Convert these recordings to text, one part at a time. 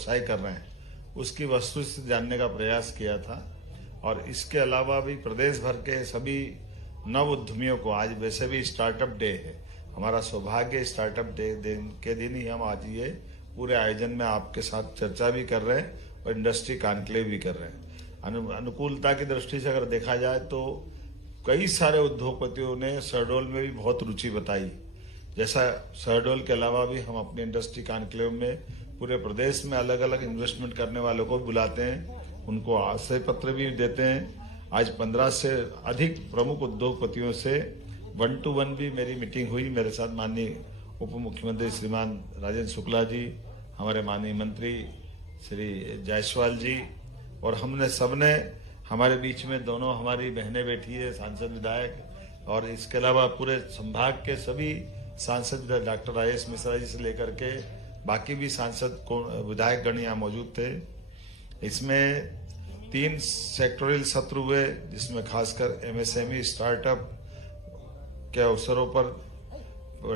व्यवसाय कर रहे हैं उसकी वस्तुस्थिति जानने का प्रयास किया था। और इसके अलावा भी प्रदेश भर के सभी नव उद्यमियों को, आज वैसे भी स्टार्टअप डे है, हमारा सौभाग्य स्टार्टअप डे के दिन ही हम आज ये पूरे आयोजन में आपके साथ चर्चा भी कर रहे हैं और इंडस्ट्री कॉन्क्लेव भी कर रहे हैं। अनुकूलता की दृष्टि से अगर देखा जाए तो कई सारे उद्योगपतियों ने शहडोल में भी बहुत रुचि बताई। जैसा शहडोल के अलावा भी हम अपने इंडस्ट्री कॉन्क्लेव में पूरे प्रदेश में अलग अलग इन्वेस्टमेंट करने वालों को बुलाते हैं, उनको आशय पत्र भी देते हैं। आज 15 से अधिक प्रमुख उद्योगपतियों से 1-to-1 भी मेरी मीटिंग हुई। मेरे साथ माननीय उप मुख्यमंत्री श्रीमान राजेंद्र शुक्ला जी, हमारे माननीय मंत्री श्री जायसवाल जी, और हमने सबने, हमारे बीच में दोनों हमारी बहनें बैठी है, सांसद विधायक, और इसके अलावा पूरे संभाग के सभी सांसद डॉक्टर राजेश मिश्रा जी से लेकर के बाकी भी सांसद विधायक गण यहाँ मौजूद थे। इसमें 3 सेक्टोरियल सत्र हुए, जिसमें खासकर एमएसएमई, स्टार्टअप के अवसरों पर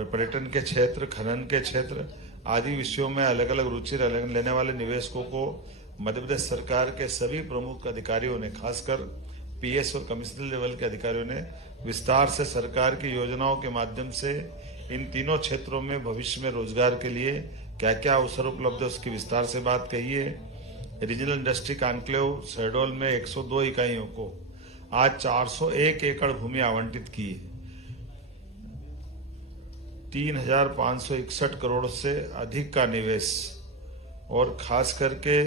पर्यटन के क्षेत्र, खनन के क्षेत्र आदि विषयों में अलग अलग रुचि लेने वाले निवेशकों को मध्य प्रदेश सरकार के सभी प्रमुख अधिकारियों ने, खासकर पीएस और कमिश्नर लेवल के अधिकारियों ने विस्तार से सरकार की योजनाओं के माध्यम से इन तीनों क्षेत्रों में भविष्य में रोजगार के लिए क्या क्या अवसर उपलब्ध है उसकी विस्तार से बात कही है। रीजनल इंडस्ट्री कॉन्क्लेव शहडोल में 102 इकाइयों को आज 401 एकड़ भूमि आवंटित की है। 3,561 करोड़ से अधिक का निवेश और खास करके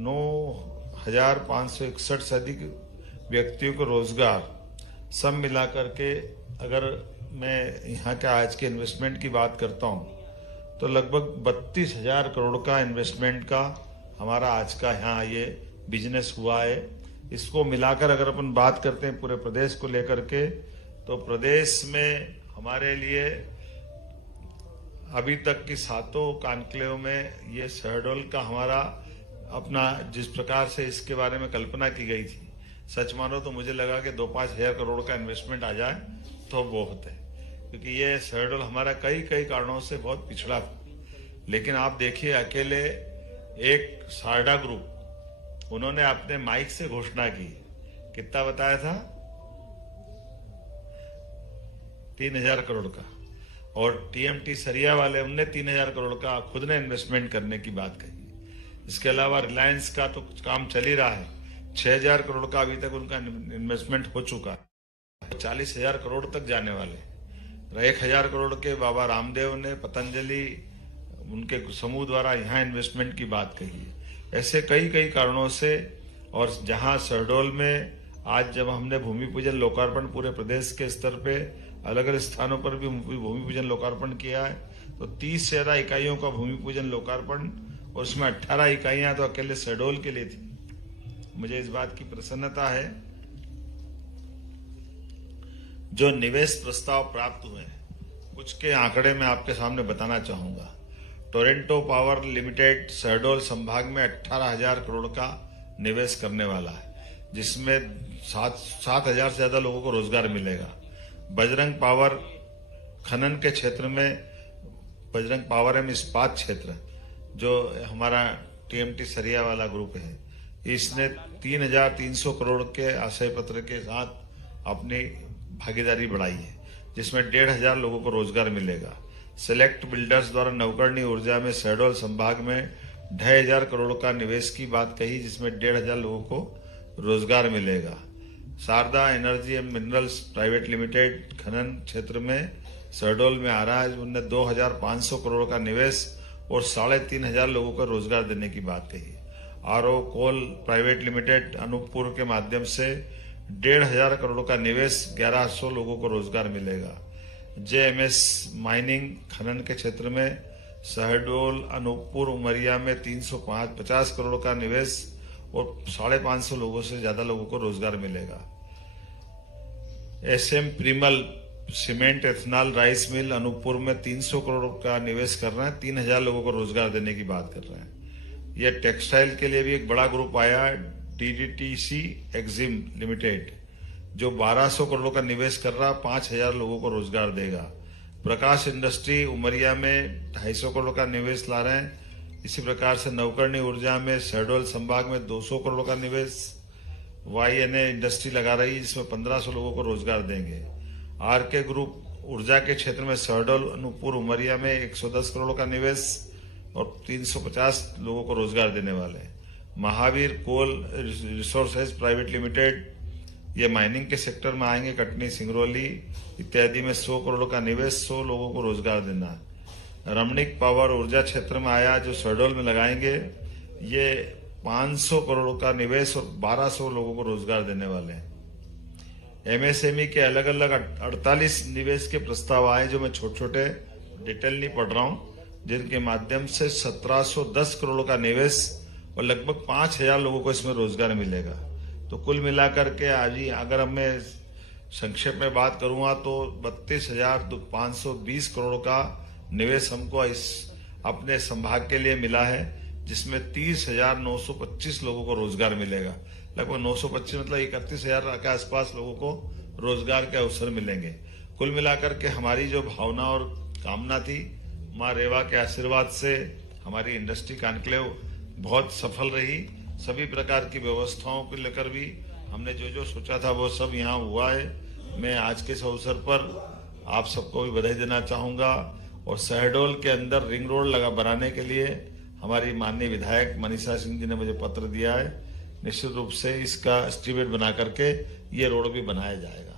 9,561 से अधिक व्यक्तियों को रोजगार, सब मिलाकर के अगर मैं यहाँ के आज के इन्वेस्टमेंट की बात करता हूँ तो लगभग 32,000 करोड़ का इन्वेस्टमेंट का हमारा आज का यहाँ ये बिजनेस हुआ है। इसको मिलाकर अगर अपन बात करते हैं पूरे प्रदेश को लेकर के, तो प्रदेश में हमारे लिए अभी तक की 7 कॉन्क्लेव में ये शहडोल का हमारा अपना, जिस प्रकार से इसके बारे में कल्पना की गई थी, सच मानो तो मुझे लगा कि 2-5 हजार करोड़ का इन्वेस्टमेंट आ जाए तो बहुत है, क्योंकि ये शहडोल हमारा कई कारणों से बहुत पिछड़ा था। लेकिन आप देखिए, अकेले एक सारडा ग्रुप, उन्होंने अपने माइक से घोषणा की, कितना बताया था, 3,000 करोड़ का, और टीएमटी सरिया वाले उनने 3,000 करोड़ का खुद ने इन्वेस्टमेंट करने की बात कही। इसके अलावा रिलायंस का तो काम चल ही रहा है, 6,000 करोड़ का अभी तक उनका इन्वेस्टमेंट हो चुका है, 40,000 करोड़ तक जाने वाले। 1,000 करोड़ के बाबा रामदेव ने, पतंजलि, उनके समूह द्वारा यहाँ इन्वेस्टमेंट की बात कही है। ऐसे कई कारणों से, और जहाँ शहडोल में आज जब हमने भूमि पूजन लोकार्पण पूरे प्रदेश के स्तर पे अलग अलग स्थानों पर भी भूमि पूजन लोकार्पण किया है, तो 30 से ज्यादा इकाइयों का भूमि पूजन लोकार्पण, और उसमें 18 इकाइयां तो अकेले शहडोल के लिए थी। मुझे इस बात की प्रसन्नता है, जो निवेश प्रस्ताव प्राप्त हुए हैं कुछ के आंकड़े मैं आपके सामने बताना चाहूंगा। टोरंटो पावर लिमिटेड शहडोल संभाग में 18,000 करोड़ का निवेश करने वाला है, जिसमें 7,000 से ज्यादा लोगों को रोजगार मिलेगा। बजरंग पावर खनन के क्षेत्र में, बजरंग पावर एवं इस्पात क्षेत्र जो हमारा टीएमटी सरिया वाला ग्रुप है, इसने 3,300 करोड़ के आशय पत्र के साथ अपनी भागीदारी बढ़ाई है, जिसमें 1,500 लोगों को रोजगार मिलेगा। सेलेक्ट बिल्डर्स द्वारा नवकरणीय ऊर्जा में शहडोल संभाग में 2,500 करोड़ का निवेश की बात कही, जिसमें 1,500 लोगों को रोजगार मिलेगा। Sharda Energy and Minerals Private Limited खनन क्षेत्र में शहडोल में आ रहा है, उनने 2,500 करोड़ का निवेश और 3,500 लोगों को रोजगार देने की बात कही। आरओ कोल प्राइवेट लिमिटेड अनूपपुर के माध्यम से 1,500 करोड़ का निवेश, 1,100 लोगों को रोजगार मिलेगा। जेएमएस माइनिंग खनन के क्षेत्र में शहडोल, अनूपपुर, उमरिया में 350 करोड़ का निवेश और 550 लोगों से ज्यादा लोगों को रोजगार मिलेगा। SM Premal cement ethanol rice mill Anuppur में 300 करोड़ का निवेश कर रहे हैं, 3,000 लोगों को रोजगार देने की बात कर रहे हैं। यह टेक्सटाइल के लिए भी एक बड़ा ग्रुप आया है, डीडीटीसी एक्जिम लिमिटेड, जो 1,200 करोड़ का निवेश कर रहा, 5,000 लोगों को रोजगार देगा। प्रकाश इंडस्ट्री उमरिया में 250 करोड़ का निवेश ला रहे हैं, इसी प्रकार से नवकरणीय ऊर्जा में शहडोल संभाग में 200 करोड़ का निवेश YNA इंडस्ट्री लगा रही है, जिसमें 1500 लोगों को रोजगार देंगे। RK ग्रुप ऊर्जा के क्षेत्र में शहडोल, अनूपपुर, उमरिया में 110 करोड़ का निवेश और 350 लोगों को रोजगार देने वाले हैं। महावीर कोल रिसोर्सेज प्राइवेट लिमिटेड, ये माइनिंग के सेक्टर में आएंगे। कटनी, सिंगरौली इत्यादि में 100 करोड़ का निवेश, 100 लोगों को रोजगार देना है। रमणीक पावर ऊर्जा क्षेत्र में आया, जो शहडोल में लगाएंगे, ये 500 करोड़ का निवेश और 1200 लोगों को रोजगार देने वाले हैं। MSME के अलग अलग 48 निवेश के प्रस्ताव आए, जो मैं छोटे छोटे डिटेल नहीं पढ़ रहा हूं, जिनके माध्यम से 1710 करोड़ का निवेश और लगभग 5000 लोगों को इसमें रोजगार मिलेगा। तो कुल मिलाकर के आज ही अगर मैं संक्षेप में बात करूंगा तो 32,520 करोड़ का निवेश हमको इस अपने संभाग के लिए मिला है, जिसमें 30,925 लोगों को रोजगार मिलेगा। लगभग 925 मतलब 31,000 के आसपास लोगों को रोजगार के अवसर मिलेंगे। कुल मिलाकर के हमारी जो भावना और कामना थी, माँ रेवा के आशीर्वाद से हमारी इंडस्ट्री कॉन्क्लेव बहुत सफल रही। सभी प्रकार की व्यवस्थाओं को लेकर भी हमने जो जो सोचा था वो सब यहाँ हुआ है। मैं आज के इस अवसर पर आप सबको भी बधाई देना चाहूंगा। और शहडोल के अंदर रिंग रोड बनाने के लिए हमारी माननीय विधायक मनीषा सिंह जी ने मुझे पत्र दिया है। निश्चित रूप से इसका एस्टीमेट बना करके ये रोड भी बनाया जाएगा।